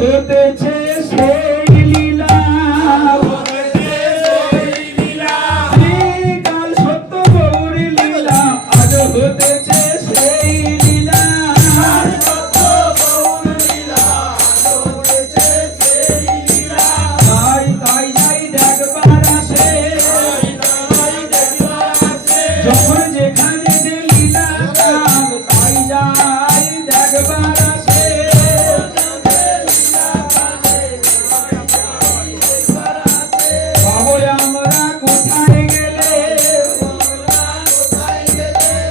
হতেছে সেই লীলা কাল সত্য গৌর লীলা আজ হতেছে সেই লীলা তাই তাই যাই দেখবার আসে যখন যেখানে যে লীলা তাই যাই দেখবার আসে বাবু আমরা কোথায় গেলে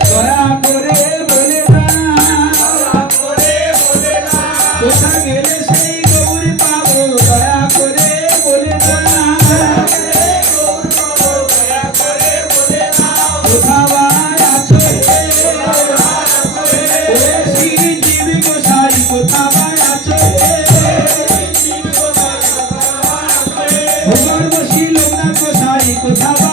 দয়া করে বলে দাও কোথায় গেলে সেই গৌর পাবো দয়া করে বলে দাও কোথায় আছো শ্রী জীব গোসাই কোথায় আছো ভগবান বসিল না গোসাই কোথায়